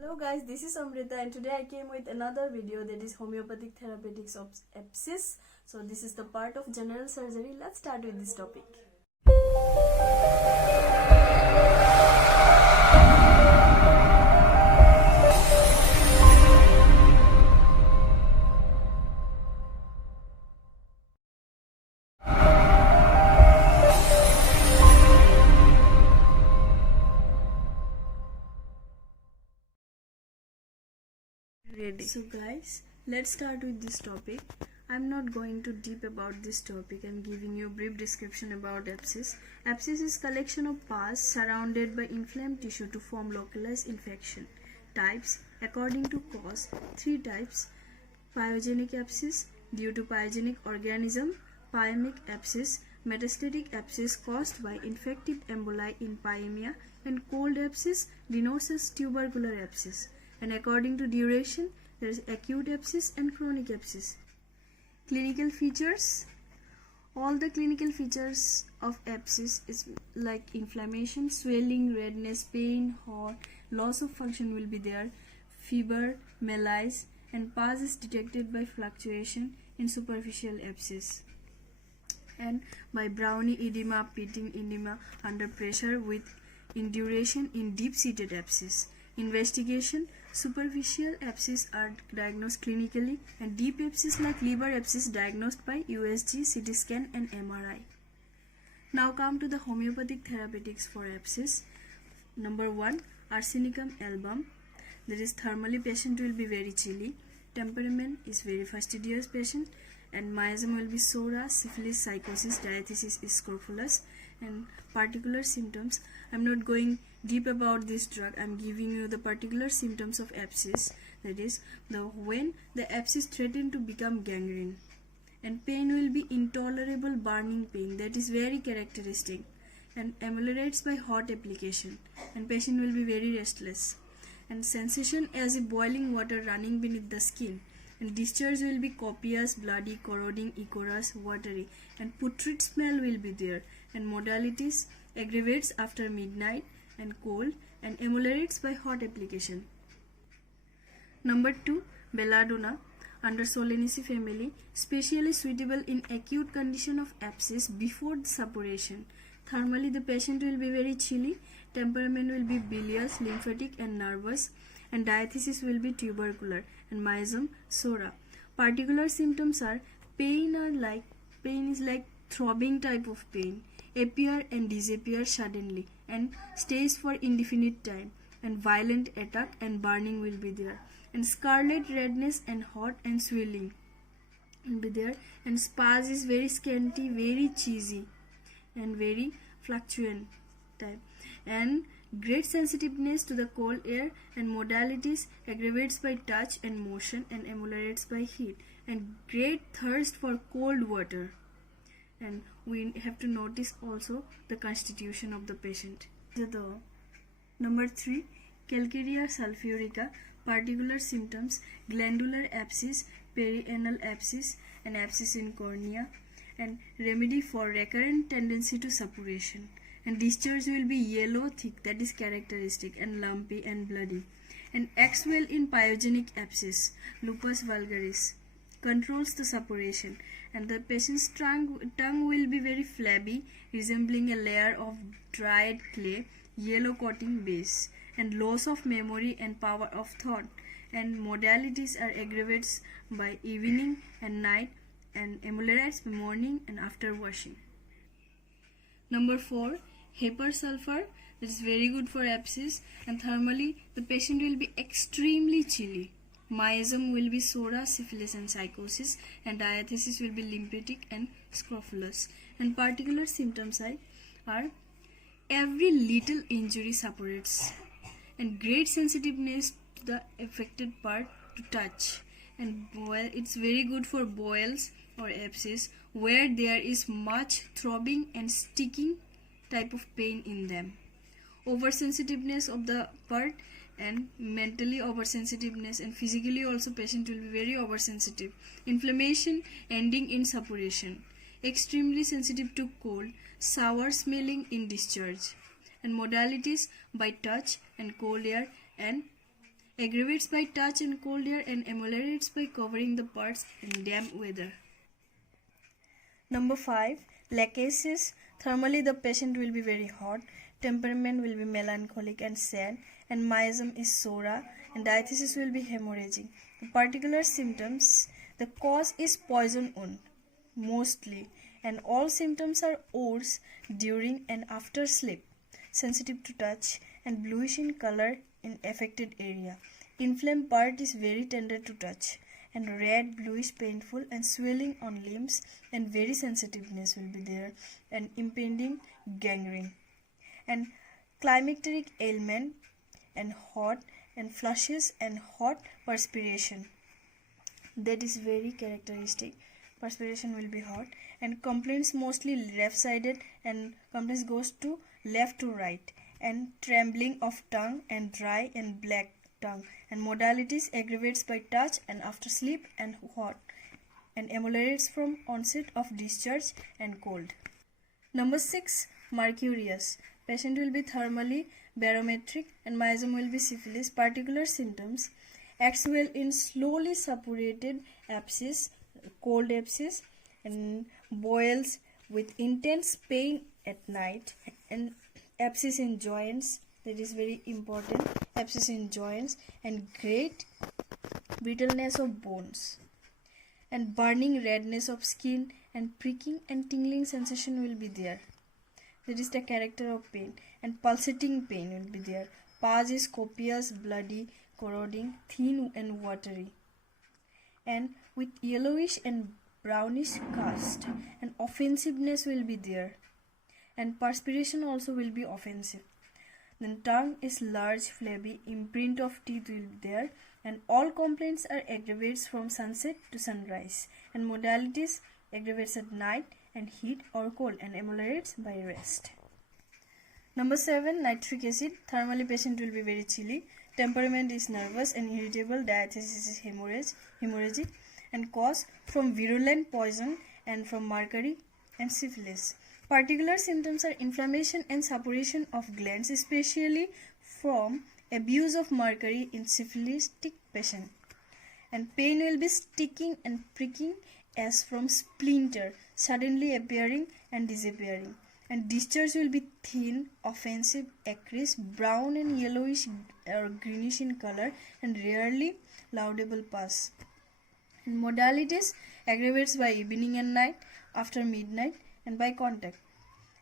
Hello guys, this is Amrita and today I came with another video that is homeopathic therapeutics of abscess. So this is the part of general surgery. Let's start with this topic. So guys, let's start with this topic. I'm not going too deep about this topic. I'm giving you a brief description about abscess. Abscess is collection of pus surrounded by inflamed tissue to form localized infection. Types, according to cause, 3 types: pyogenic abscess due to pyogenic organism, pyemic abscess, metastatic abscess caused by infected emboli in pyemia, and cold abscess denotes as tubercular abscess. And according to duration, there is acute abscess and chronic abscess. Clinical features. All the clinical features of abscess is like inflammation, swelling, redness, pain, hot, loss of function will be there, fever, malaise, and pus is detected by fluctuation in superficial abscess and by brownie edema, pitting edema under pressure with induration in deep-seated abscess. Investigation. Superficial abscess are diagnosed clinically and deep abscess like liver abscess diagnosed by USG, CT scan and MRI. Now come to the homeopathic therapeutics for abscess. Number 1, Arsenicum album. That is thermally patient will be very chilly. Temperament is very fastidious patient and miasm will be psora, syphilis, psychosis, diathesis is scrofulous. And particular symptoms, I'm not going deep about this drug. I'm giving you the particular symptoms of abscess. That is when the abscess threaten to become gangrene, and pain will be intolerable burning pain, that is very characteristic, and ameliorates by hot application, and patient will be very restless, and sensation as if boiling water running beneath the skin, and discharge will be copious, bloody, corroding, ichorous, watery, and putrid smell will be there, and modalities aggravates after midnight and cold and ameliorates by hot application. Number 2, Belladonna under Solanaceae family, specially suitable in acute condition of abscess before the suppuration. Thermally the patient will be very chilly, temperament will be bilious, lymphatic and nervous, and diathesis will be tubercular and miasm psora. Particular symptoms are pain is like throbbing type of pain, appear and disappear suddenly and stays for indefinite time, and violent attack and burning will be there, and scarlet redness and hot and swelling will be there, and spas is very scanty, very cheesy and very fluctuant type, and great sensitiveness to the cold air, and modalities aggravates by touch and motion and ameliorates by heat, and great thirst for cold water. And we have to notice also the constitution of the patient. Number 3, Calcarea sulfurica. Particular symptoms: glandular abscess, perianal abscess, and abscess in cornea, and remedy for recurrent tendency to suppuration. And discharge will be yellow thick, that is characteristic, and lumpy and bloody, and acts well in pyogenic abscess, lupus vulgaris, controls the suppuration, and the patient's tongue will be very flabby, resembling a layer of dried clay, yellow coating base, and loss of memory and power of thought, and modalities are aggravates by evening and night and ameliorates by morning and after washing. Number 4, Hypersulfur. That is very good for abscess, and thermally the patient will be extremely chilly. Miasm will be psora, syphilis and psychosis, and diathesis will be lymphatic and scrofulous. And particular symptoms are every little injury suppurates, and great sensitiveness to the affected part to touch, and it's very good for boils or abscess where there is much throbbing and sticking type of pain in them. Oversensitiveness of the part, and mentally oversensitiveness, and physically also patient will be very oversensitive. Inflammation ending in suppuration. Extremely sensitive to cold, sour smelling in discharge, and modalities by touch and cold air and aggravates by touch and cold air, and ameliorates by covering the parts in damp weather. Number 5. Lachesis. Thermally the patient will be very hot, temperament will be melancholic and sad, and miasm is sora, and diathesis will be hemorrhaging. The particular symptoms, the cause is poison wound mostly, and all symptoms are worse during and after sleep, sensitive to touch, and bluish in color in affected area. Inflamed part is very tender to touch, and red, bluish, painful, and swelling on limbs, and very sensitiveness will be there, and impending gangrene, and climacteric ailment, and hot, and flushes and hot perspiration. That is very characteristic. Perspiration will be hot, and complaints mostly left-sided, and complaints goes to left to right, and trembling of tongue, and dry and black tongue, and modalities aggravates by touch and after sleep and hot, and ameliorates from onset of discharge and cold. Number 6. Mercurius. Patient will be thermally barometric, and miasm will be syphilis. Particular symptoms: acts well in slowly suppurated abscess, cold abscess, and boils with intense pain at night, and abscess in joints. That is very important. Abscess in joints, and great brittleness of bones, and burning redness of skin, and pricking and tingling sensation will be there. That is the character of pain, and pulsating pain will be there. Pus is copious, bloody, corroding, thin and watery, and with yellowish and brownish cast, and offensiveness will be there, and perspiration also will be offensive. Then tongue is large, flabby, imprint of teeth will be there, and all complaints are aggravates from sunset to sunrise, and modalities aggravates at night and heat or cold, and ameliorates by rest. Number 7. Nitric acid. Thermally patient will be very chilly, temperament is nervous and irritable, diathesis is hemorrhagic, and cause from virulent poison and from mercury and syphilis. Particular symptoms are inflammation and suppuration of glands, especially from abuse of mercury in syphilitic patient, and pain will be sticking and pricking as from splinter, suddenly appearing and disappearing, and discharge will be thin, offensive, acrid, brown and yellowish or greenish in color, and rarely laudable pus. And modalities aggravates by evening and night, after midnight, and by contact,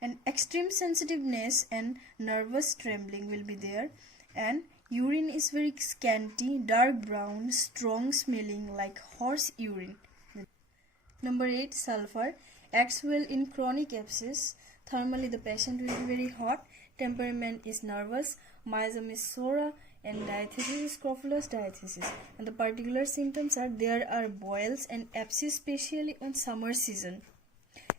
and extreme sensitiveness and nervous trembling will be there, and urine is very scanty, dark brown, strong smelling like horse urine. Number 8. Sulfur. Acts well in chronic abscess. Thermally the patient will be very hot, temperament is nervous, miasm is sora, and diathesis is scrofulous diathesis, and the particular symptoms are there are boils and abscess, especially on summer season,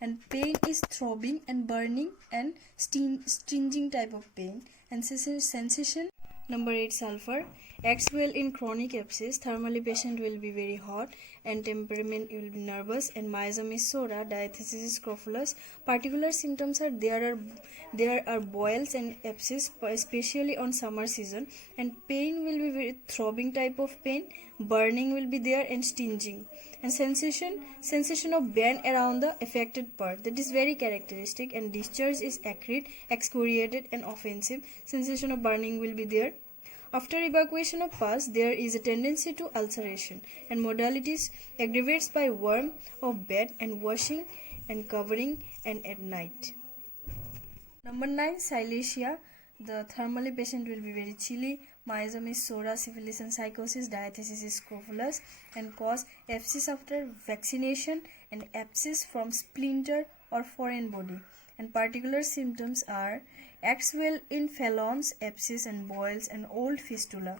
and pain is throbbing and burning and stinging type of pain, and sensation. Number 8. Sulfur. Acts well in chronic abscess. Thermally patient will be very hot, and temperament will be nervous, and miasm is sora, diathesis is scrofulous. Particular symptoms are there are boils and abscess, especially on summer season, and pain will be very throbbing type of pain, burning will be there, and stinging, and sensation of burn around the affected part. That is very characteristic, and discharge is acrid, excoriated, and offensive. Sensation of burning will be there. After evacuation of pus, there is a tendency to ulceration, and modalities aggravates by warmth of bed and washing and covering and at night. Number 9. Silesia. The thermally patient will be very chilly, miasm is sora, syphilis and psychosis, diathesis is scrofulous, and cause abscess after vaccination, and abscess from splinter or foreign body, and particular symptoms are acts well in phalons, abscess and boils, and old fistula,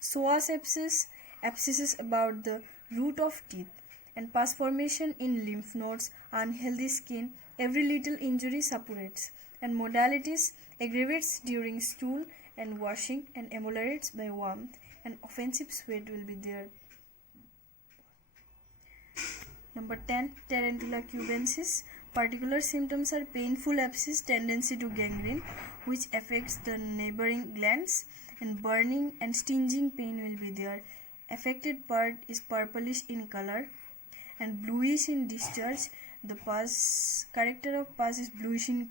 psoas abscess, abscesses about the root of teeth, and pus formation in lymph nodes, unhealthy skin, every little injury suppurates, and modalities aggravates during stool and washing, and ameliorates by warmth, and offensive sweat will be there. Number 10. Tarantella cubensis. Particular symptoms are painful abscess, tendency to gangrene, which affects the neighboring glands, and burning and stinging pain will be there. Affected part is purplish in color and bluish in discharge. The pus character of pus is bluish in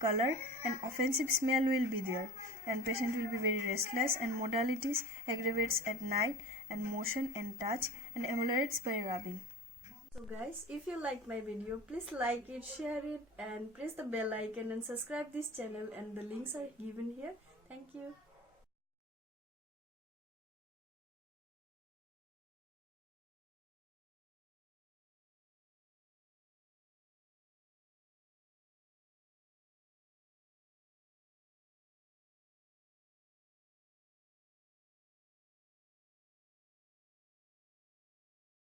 color and offensive smell will be there, and patient will be very restless, and modalities aggravates at night and motion and touch and ameliorates by rubbing. So guys, if you like my video, please like it, share it and press the bell icon and subscribe this channel, and the links are given here. Thank you.